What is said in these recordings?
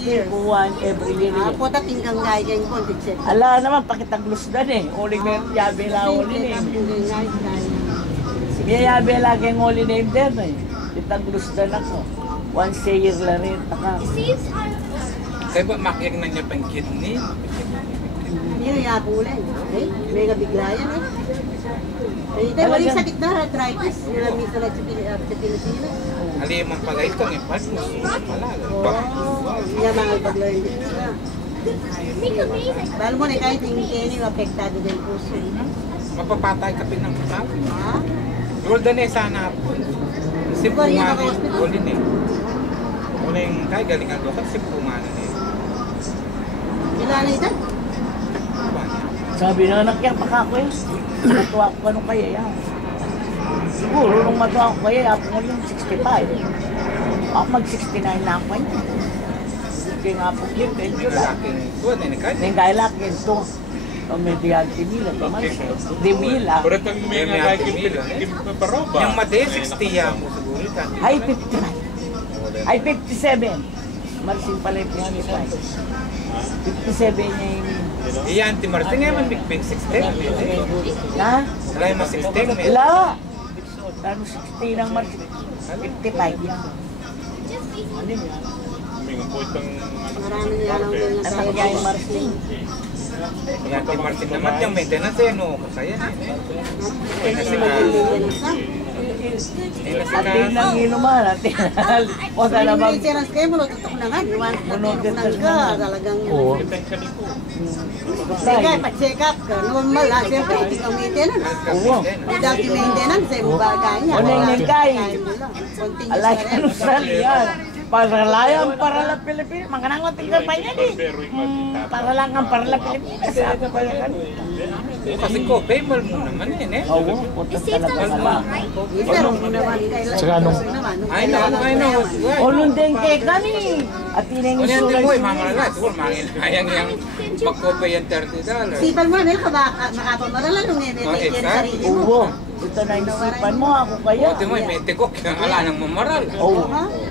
Buwan every year. Puta tingkang gaya yung konti check. Ala naman, pakitaglusdan eh. Uling na yabe la uli eh. Sige yabe lagi ang uli name din eh. Kitaglusdan ako. Once a year lang rin. Kaya ba makiyak na niya pang kidney? Hindi na yakulay. Eh, may nabigla yan eh. Ito, walang sakit na arthritis. Nilamit na lang sa Pilipinas. Alimang pala ito, ng pas mo. Iya mga bagla hindi sila. Balo mo na kahit yung kini, apektado din puso. Mapapatay ka pinang-patay. Ha? Golden eh sana po. Simpungan eh. Golden eh. Wala yung kaya galing ang doktor, simpungan eh. Ilan na ito? Sabi na anak yan, baka ako eh. Matuwa ko ganun kaya yan. Siguro nung matuwa ko kaya, ako mo yung 65. Ako mag-69 na ako yun. Kaya nga po yun, kaya yun lang. Neng kaya lakin ito. Mediante nila, teman. Di mila. Pero itong may nagagawin paroba. Yung mati, 60 yan mo siguro. Ay, 59. Ay, 57. Marsin pala yung 55. 57 niya yung... Iyan, ti Martin nga man big 16. Ha? Wala yung mas 16. Wala! Lalo 60 ng Marsin. 55 yan. Marami niya lang din Ang talaga yung Marsin. Iyan, ti Martin naman yung maintenance eh, no? Masaya na eh. At din nang inuman, at din o sa namang... Maintenance kayo, malututok na nga. Malututok ka, talagang... Oo. Sige, pa-check up ka. Normal ha, siyempre, hindi ka maintenance. Oo. Dati maintenance, eh, bagay niya. O nengengkay. Alay ka nung saliyan. Paralayang para la Pilipinas. Makanangot tinggal pa niya di. Paralangan para la Pilipinas. Ano pa yan? Kasi ko, payment mo naman yun eh. Oo, putas talaga pala. Saka anong... I know. O nung din kay kami. At tinang Kung yan din mo, insurance. mamala, siguro mangin yung magkopay yung $30. Sipan mo, Nel, makapamaralan nung nene-take yan sarili mo. Oo. Ito na isipan mo, ako kaya. Buti mo, may tikok, yung ala ng mamaral. Oo.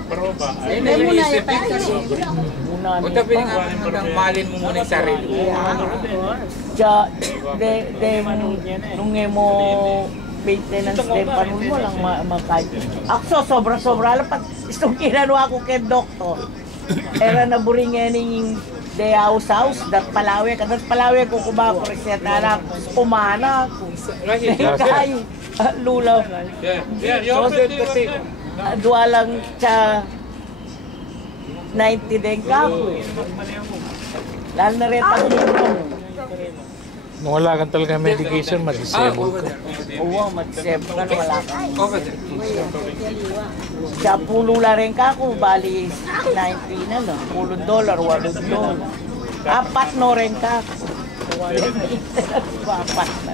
Paroba. Ayun na Hindi mo yung na isip. yung sarili mo. Muna Kung tabi nga hanggang malin mo muna yung sarili mo. Siya, nung mo maintenance day pa nun mo lang makay. Ako sobra-sobra lang. Itong kinano ako kay doktor. Era na buringin yung day house, dat Palawi. Kadat Palawi ko kumako reseta na kumana ako. Kay lulaw. Yeah, Kasi, Dua lang siya 90 din ka ako eh. Lalo na rin ako dito. Nung wala kang talaga medication, mag-disable ka. Oo, mag-save ka na wala ka. over there. Sa pulula rin ka ako, bali 90 na lang. $10, $8. Apat no rin ka ako. Apat na.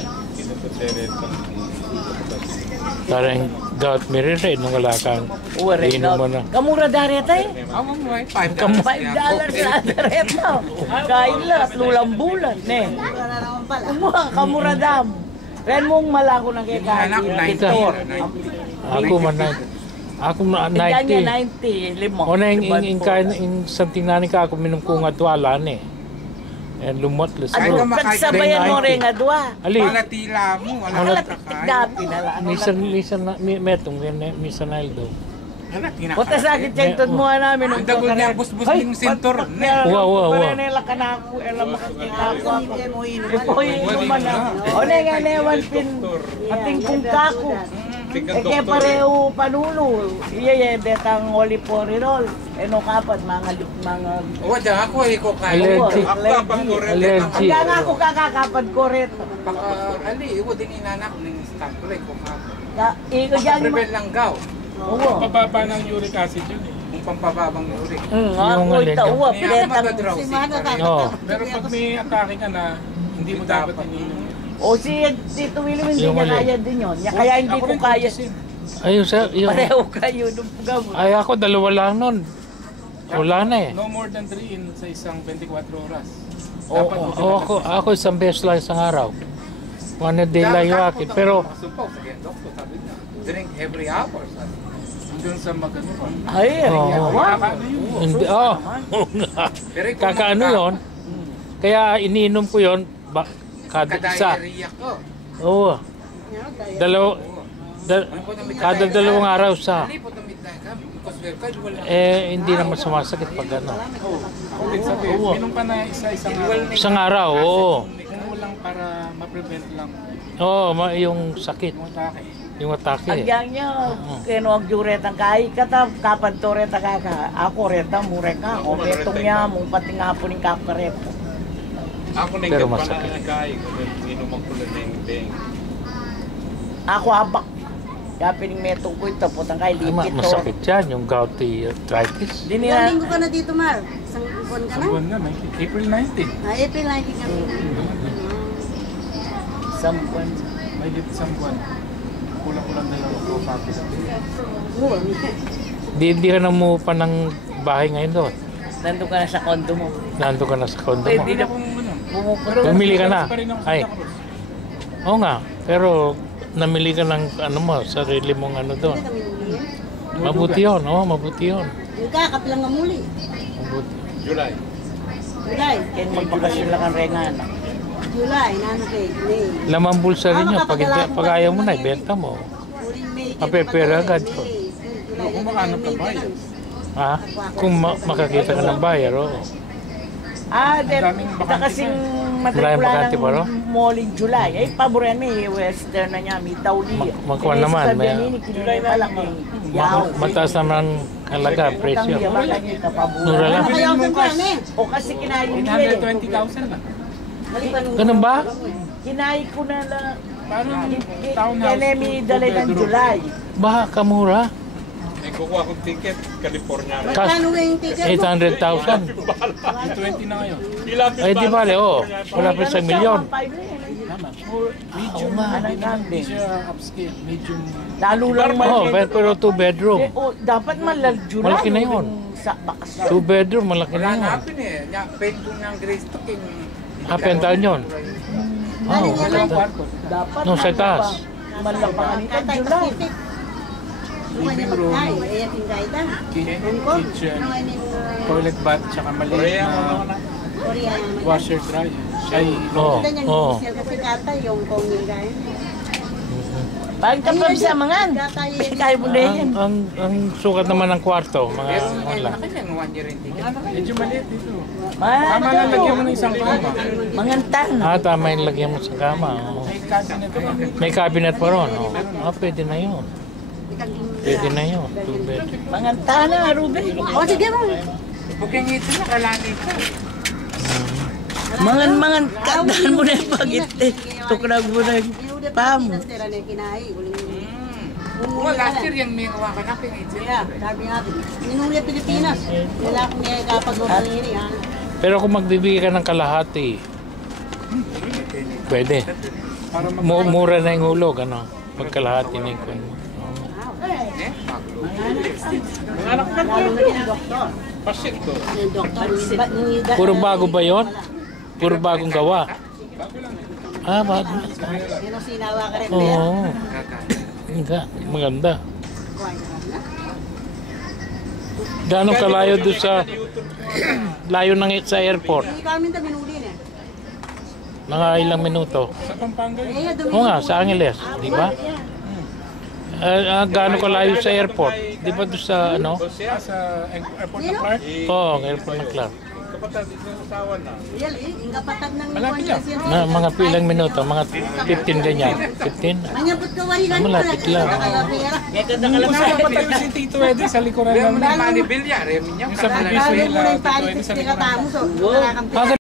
Parang gout mirror nung wala kang inom mo na. Kamura dareta eh. Amo mo ay $5. $5 sa dareta. Kain lang at lulang bulan. Ne. Wala naman pala. Umuha, kamura dam. Ren mong malako ng kay Anak, Kali. 90. Ako man na. Ako na Tigyan niya 90. 90, limo. O na yung something na ka ako minum ko nga tuwala ni. And lumot lusot. Ano, pagsabayan mo rin nga dua. Ali, Palatila mo, wala ka Dapi na lang. misan na metong misan na daw. Punta sa akin, tiyagtod mo namin. Ang dagol niya, busbus din yung sintor. Wow. Parenela ka na ako, alam makakita ako. Hindi mo inuman. Ito yung inuman na. O na nga newan pin, ating kung kako. Kaya pareho panulo. Iya, betang oliporirol. Eno kapad, mga... O, dyan ako ay ko kaya. Allergic. Allergy. Kaya nga ako kakakapad ko rin. Baka, ali, iwo din inanak ng stock ko rin ko kapag. Iko dyan. Prevent lang gaw. Oo. Pababa ng uric acid yun eh. Kung pampababang uri. Ako ito, uwa, pinetang. Si Mano Oo. Pero pag may atake ka na, hindi mo dapat ininom. O si Tito Willie, hindi niya kaya din yun. Kaya hindi ko kaya. Ayun sa, yun. Pareho kayo nung gamot. Ay ako, dalawa lang nun. Wala na eh. No more than 3 in sa isang 24 oras. Ako isang beses lang isang araw. One a day lang yung akin. Pero Sumpaw, sige, doktor, sabi niya. Drink every hour. Doon sa magano ko. Ay, Oo. Kakaano yun. Hindi, oh. Pero ikaw Kakaano yon? Kaya iniinom ko yon kada isa. Kadayariya ko. Oo. Dalaw, kada dalawang araw sa. Hindi po tamit na ka. Because we're kind wala. Hindi naman sumasakit pag ano. Ibig sabihin, Oo. minum ka na isa-isang araw. Isang araw, oo. Minum lang para ma-prevent lang Oo, yung sakit, yung atake. yung atake. Agyang niya, kinuwag juretang kai kata kapan to reta kaka. Ako reta murek ka. O betong niya mong pati nga po ng kakarepo. Ako na Pero yung masakit. nagkay ko. Inuman ko na yung ding. Ako habak. Kaya pining metong ko ito, putang kay lipit to. Masakit yan, yung gouty arthritis. Di Ilang niya, linggo ka na dito, Mar? Isang buwan ka na? Buwan na, April 19. April 19 kami. sampuan. May dito isang buwan. Kulang-kulang dalawa ko papis. Oo. Di ka na umuupa ng bahay ngayon doon. Nandun ka na sa kondo mo. Nandun ka na sa condo mo. Pwede na Pero bumili ka na. Ay. Oo nga, pero namili ka ng ano mo, sarili mong ano doon. Kami nung Mabuti yun, oo, mabuti yun. yung kakapilang nga muli. Mabuti. July. July. Kaya magbakasyon lang ang rengan. July, nano kay May. Lamang bulsa rin yun. Pag ayaw mo na, ibenta mo. Huling May. Papepera agad ko. Kung makahanap ka ba yan? Ha? Kung makakita ka ng buyer, oo. Then, daming ito bakante kasing Maraming matrikula bakante pa, no? ng mall in July. Ay, paboran may western na niya, may tauli. Magkuhan naman, may- July na lang eh. Yaw. Mataas naman ang halaga, presyo. Mura lang. Ano kaya ang plan eh? O kasi kinain ko eh. 820,000 na. Ganun ba? Kinain ko na lang. Parang townhouse. Kaya may dalay ng July. Baka kamura. May kukuha akong ticket, California. Magkano nga yung ticket mo? 800,000. 20 na ngayon. Ay, di bale, oo. Wala pa sa milyon. Tama. Oo nga. Hindi siya upscale. Medium. Lalo lang Oo, pero 2 bedroom. dapat man lang July. Malaki na yun. Sa bakasyon. 2 bedroom, malaki na Wala yun. na hapin eh. Pento ng Grace to King. Happen taon yun. Oo, maganda. Dapat No, sa taas. Malapangan ka Katay July. Pacific. Yung kanya magkay, ay ating gaita. Hong Kong. Kitchen, Ano nga yung toilet bath, tsaka maliit Korea, na Korea naman. washer dryer. Ay, Oo, Kita niya oo. yung kasi kata yung Kong yung gaya. Pag tapos sa mga, kaya mo na yan. Ang sukat naman ng kwarto, mga Pero wala. laki niyan, 1 year in ticket. medyo maliit dito. Tama Tama lang, lagyan mo ng isang kama. Mangantan. Tama yung lagyan mo sa kama. Oo. May cabinet naman. May cabinet pa ron. Pwede na yun. Pwede na yun. 2 bedroom. Mangantan na, Ruben. O sige mo. Bukeng ito na, kalani ko. Mangan, kandan mo na yung pagit eh. Tukrag mo na yung pam. Tira na kinai. Oh, last year yung may hawakan na pingit. Yeah, sabi natin. Minuli Pilipinas. Wala akong niya kapag ini ha. Pero kung magbibigay ka ng kalahati, pwede. Para mag- Mura na yung hulog, ano? Pag kalahati na yung kwan mo. Lalo na yung doktor. Pasit ko. Yung doktor. Puro bago ba yon? Puro bagong gawa. Bago. Yun ang sinawa ka rin. Oo. Nga, maganda. Gano'ng kalayo doon sa layo ng sa airport? Hindi kami na minuli na. Mga ilang minuto. Sa Pampanga yun. Oo nga, sa Angeles, di ba? Gano'ng kalayo sa airport? Di ba doon sa ano? Sa airport ng Clark. Oo, airport ng Clark. Kapatid, ito yung asawa na. Real eh. Yung kapatag ng Malapit lang. Mga pilang minuto, mga 15 ganyan. 15? Manyabot ka wahilan mo. Malapit lang. Kung saan pa tayo si Tito Eddie sa likuran Kaya mo ng... na manibilya, remi niya. Yung sa kakalanan. Venezuela, Lalo mo na yung Tito Eddie palitis sa nila likuran. tamo. So, wala kang